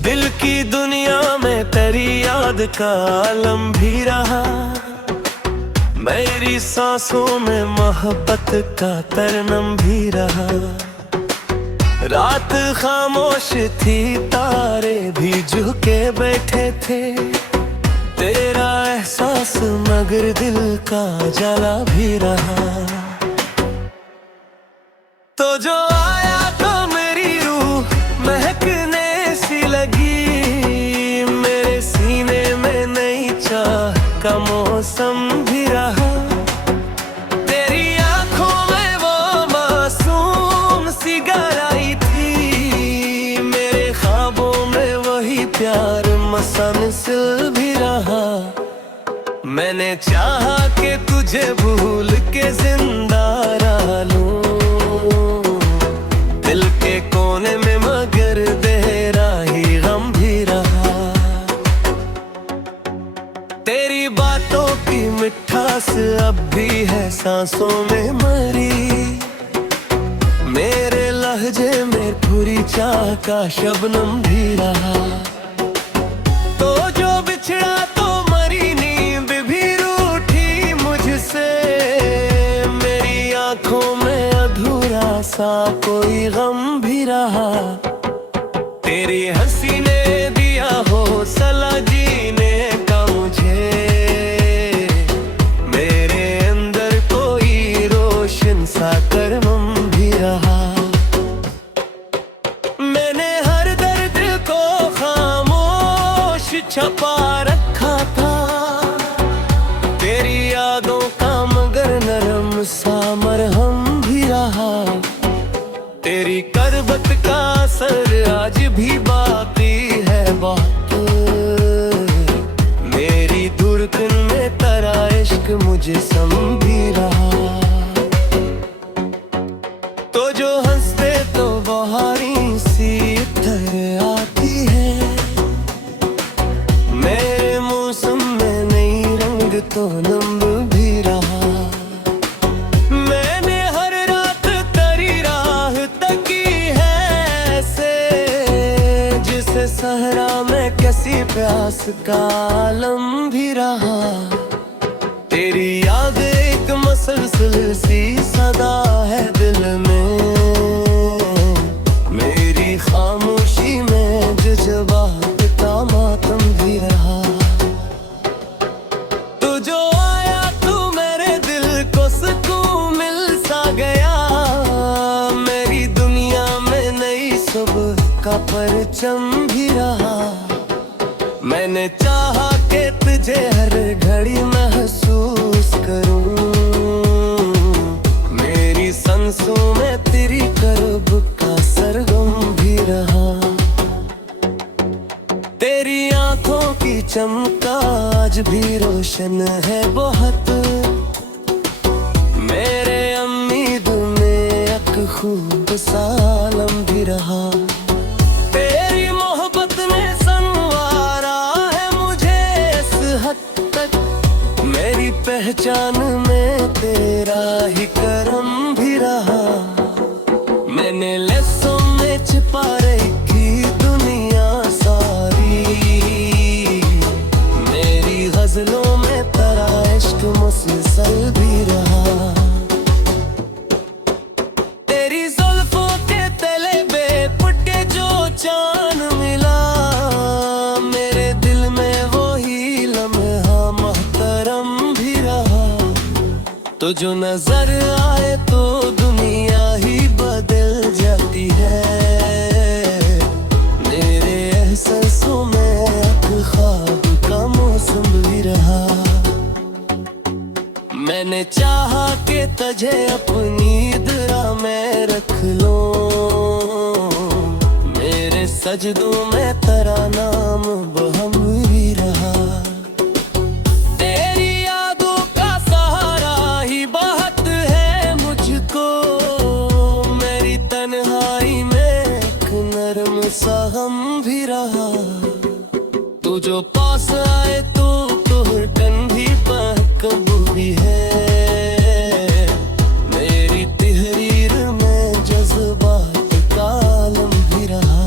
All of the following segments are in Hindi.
दिल की दुनिया में तेरी याद का आलम भी रहा, मेरी सांसों में मोहब्बत का तरनम भी रहा। रात खामोश थी, तारे भी झुके बैठे थे, तेरा एहसास मगर दिल का जला भी रहा। तो जो आया तो मेरी रूह महकने सी लगी, मेरे सीने में नई चाह का मौसम भी रहा। तेरी आंखों में वो मासूम सी गहराई थी, मेरे ख्वाबों में वही प्यार मुसलसल भी रहा। मैंने चाहा कि तुझे भूल के जिंदा रह लूं दिल के कोने में, मगर तेरा ही गम भी रहा। तेरी बातों की मिठास अब भी है सांसों में मरी, मेरे लहजे में पूरी चाह का शबनम भी रहा। तो जो बिछड़ा तो मरी नींद भी रूठी मुझसे, मेरी आंखों में अधूरा सा कोई गम भी रहा। तेरी हंसी ने दिया हौसला जीने का मुझे, मेरे अंदर कोई रोशन सा करमम भी रहा। मैंने हर दर्द को खामोश छपा रखा था, तेरी यादों का मगर नरम सा मरहम भी रहा। तेरी करबत का असर आज भी बाकी है बहुत, मेरी धड़कन में तेरा इश्क मुझे सम भी रहा। तो जो हंसते तो बहारी सी इधर आती है, मेरे मौसम में नई रंग तो नंब भी रहा। मैंने हर रात तेरी राह तकी है ऐसे, जिसे सहरा में किसी प्यास का आलम भी रहा। तेरी याद एक मसलसल सी सदा है दिल में, मेरी खामोशी में जज्बात का मातम भी रहा। तू जो आया तू मेरे दिल को सुकून मिल सा गया, मेरी दुनिया में नई सुबह का परचम भी रहा। मैंने चाहा कि तुझे हर घड़ी महसूस करूं, मेरी सांसों में तेरी करब का सरगम भी रहा। तेरी आंखों की चमक आज भी रोशन है बहुत, मेरे उम्मीद में एक खूब सालम भी रहा। तेरी मोहब्बत में संवारा है मुझे इस हद तक, मेरी पहचान में तेरा ही करम भी रहा। मैंने लहज़ों में छिपा रखी दुनिया सारी, मेरी गजलों में तेरा इश्क मुसलसल भी रहा। तेरी जुल्फों के तले बेपुटे जो चांद मिला, मेरे दिल में वही लम्हा मोहतरम भी रहा। तो जो नजर आए तो दुनिया ही बदल जाती है, मेरे एहसासों में एक ख्वाब का मौसम भी रहा। मैंने चाहा कि तुझे अपनी दरा में रख लूं, मेरे सजदों में तेरा नाम बहम भी रहा। तेरी यादों का सहारा ही बहुत है मुझको, मेरी तन्हाई में एक नरम सा हम भी रहा। तू जो पास आए तो हटन भी कबू भी है। मेरी तहरीर में जज्बात का आलम भी रहा।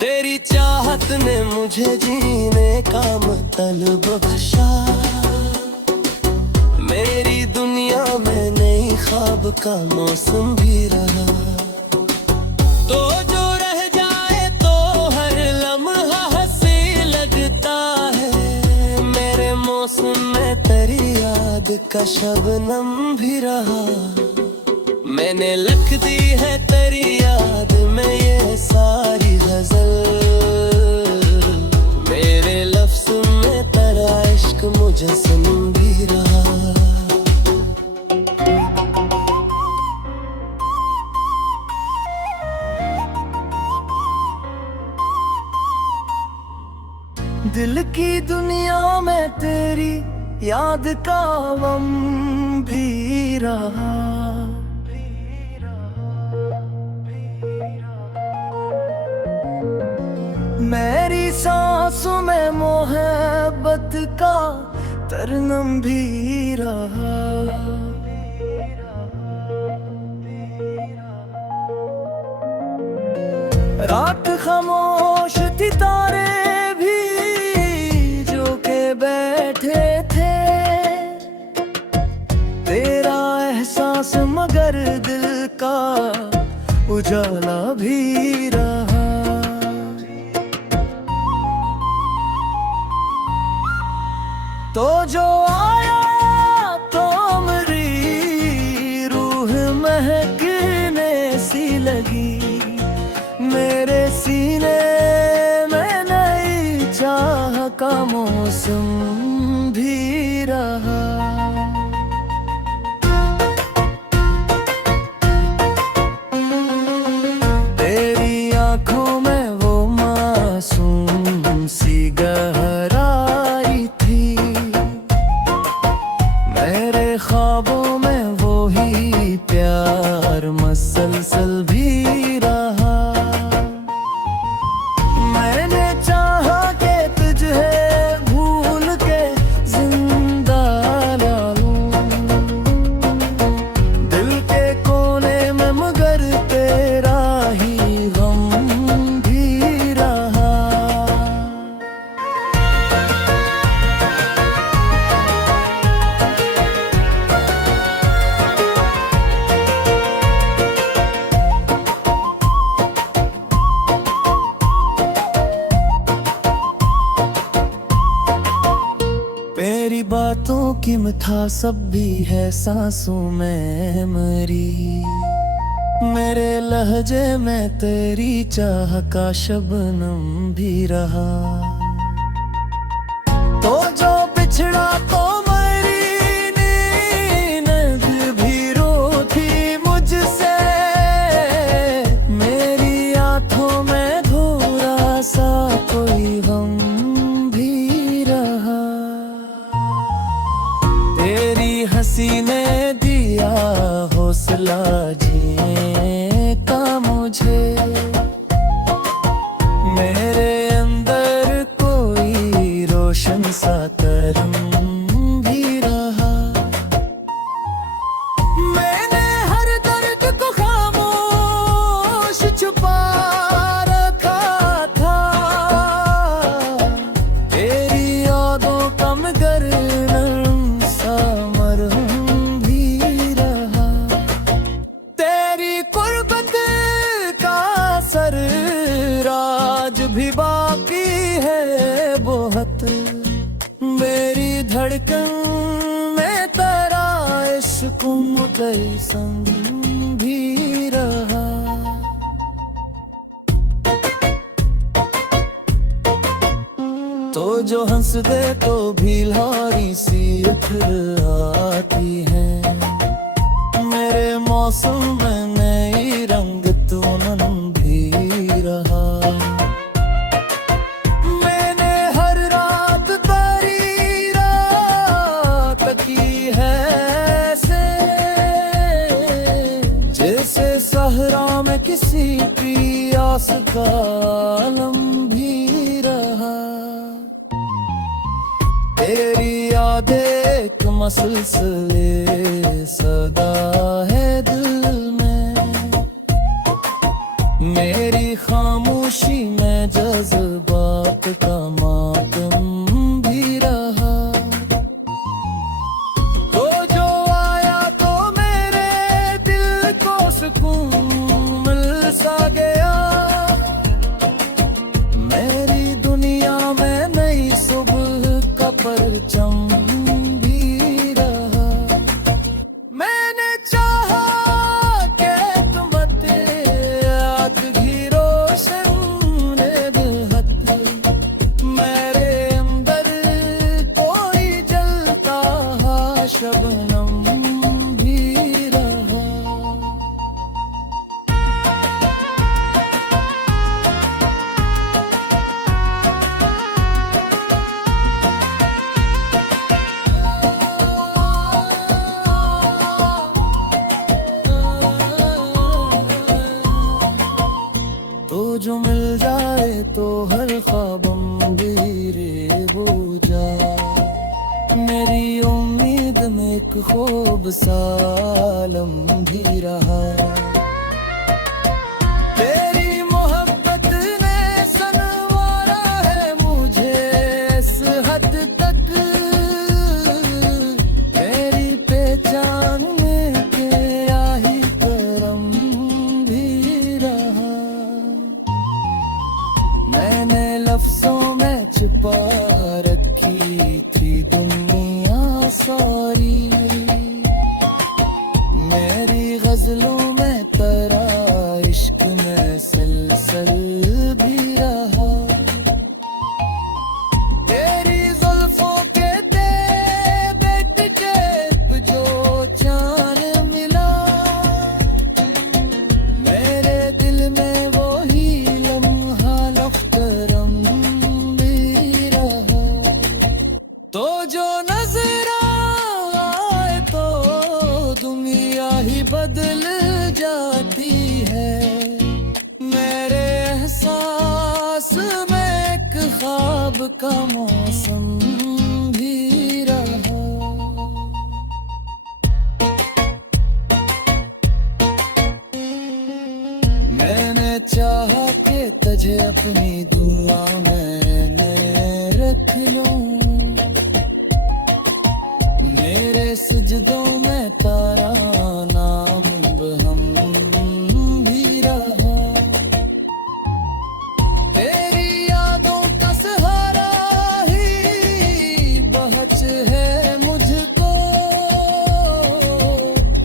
तेरी चाहत ने मुझे जीने का मतलब बख्शा। मेरी दुनिया में नई ख्वाब का मौसम भी रहा। तो जो रह जाए तो हर लम्हा हंसी लगता है। मेरे मौसम में तेरी याद का शबनम भी रहा। मैंने लिख दी है तेरी याद में ये सारी गजल। मेरे लफ्ज़ में तेरा इश्क मुजस्सम भी रहा। दिल की दुनिया में तेरी याद का गम भी रहा। मेरी सांसों में मोहब्बत का तरनम भी रहा। रात खामोश थी, तारे बैठे थे। तेरा एहसास मगर दिल का उजाला भी रहा। तो जो आया तो मेरी रूह महकने सी लगी। मेरे सीने में नई चाह का मौसम भी रहा। तेरी आंखों में वो मासूम सी गहराई थी। मेरे ख्वाबों में वो ही प्यार मसलसल भी रहा। मैंने चाहा कि तुझे भूल के जिंदा ला लूं दिल के कोने में, मगर तेरा ही गम भी रहा। तेरी बातों की मिठास सब भी है सांसों में मरी। मेरे लहजे में तेरी चाह का शबनम भी रहा। तो जो बिछड़ा तो मेरी नींद भी रोती मुझसे। मेरी आंखों में थोड़ा सा कोई गम भी रहा। तेरी हंसी ने दिया हौसला जीने का मुझे। मेरे अंदर कोई रोशन सा तरंग भी रहा। मैंने हर दर्द को खामोश छुपा रखा था। तेरी यादों का मगर राज भी बाकी है बहुत। मेरी धड़कन में तेरा इश्क मुझे संग भी रहा। तो जो हंस दे तो भी लारी सी उठर आती है। मेरे मौसम में नई रंग तो नम भी रहा। मैंने हर रात तेरी रात की है से, जैसे सहरा में किसी की एहसास का आलम भी रहा। तेरी यादें एक मसलसले सदा है दिल में, मेरी खामोशी में जज्बात का मातम भी रहा। तो जो आया तो मेरे दिल को सुकून मिल सा गया, मेरी दुनिया में नई सुबह का परचम भी रहा। मैंने चाहा कि तुम याद घी रोशन रहत, मेरे अंदर कोई जलता शबनम भी रहा। तो जो मिल जाए तो हर ख्वाबम गिरे हो जा, मेरी उम्मीद में एक खूब सालम भी रहा। तेरी मोहब्बत ने सनवारा है मुझे इस हद तक, मेरी पहचान में क्या ही करम भी रहा। मैंने लफ्जों में छुपा रखी थी दुनिया सारी, मेरी गजलों में तरा इश्क में सलसल भी रहा। तेरी जुल्फों के बेटे जो चान मिला, मेरे दिल में वो ही लम्हा लफ्तरम भी रहा। तो जो नजर आए तो दुनिया ही बदल जाती है, मेरे एहसास में एक ख्वाब का मौसम भी रहा। मैंने चाहा कि तुझे अपनी दुआ में रख लूं, मेरे सजदों में तारा नाम हम भी रहा। तेरी यादों का सहारा ही बहच है मुझको,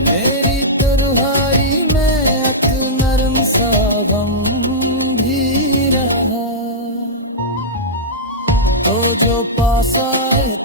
मेरी तन्हाई में एक नरम सा गम भी रहा। तो जो पास आए